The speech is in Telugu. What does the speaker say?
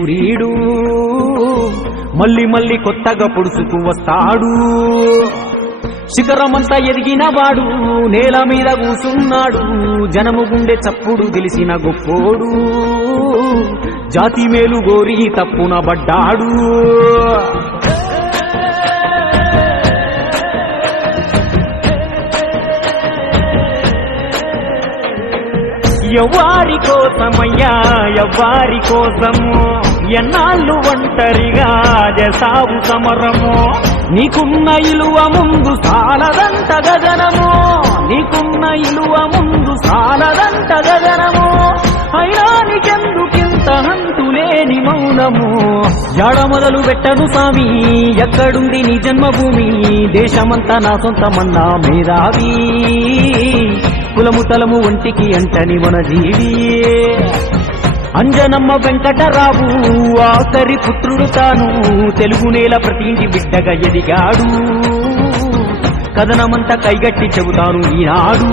సూర్యుడు మళ్ళీ మళ్ళీ కొత్తగా పొడుచుకు వస్తాడు. శిఖరమంతా ఎదిగినవాడు నేల మీద కూసున్నాడు. జనము గుండె చప్పుడు తెలిసిన గొప్పోడు. జాతి మేలు గోరి తప్పున పడ్డాడు. ఎవ్వారి కోసమయ్యా ఎవ్వారి కోసము ఎన్నాళ్ళు ఒంటరిగా చేసావు సమరము. నీకున్న ఇలువ ముందు సాలదంట గగనము. నీకున్న ఇలువ ముందు సాలదంట గగనము. అయినా నీకెందుకింత హంతులేని మౌనము. జాడ మొదలు పెట్టను స్వామి ఎక్కడుంది నీ జన్మభూమి. దేశమంతా నా సొంతమన్నా మేధావి. కులము తలము ఒంటికి అంటని మన జీవి. అంజనమ్మ వెంకటరావు ఆఖరి పుత్రుడు తాను. తెలుగు నేల ప్రతి ఇంటి బిడ్డగా ఎదిగాడు. కథనమంతా కైగట్టి చెబుతాను ఈనాడు.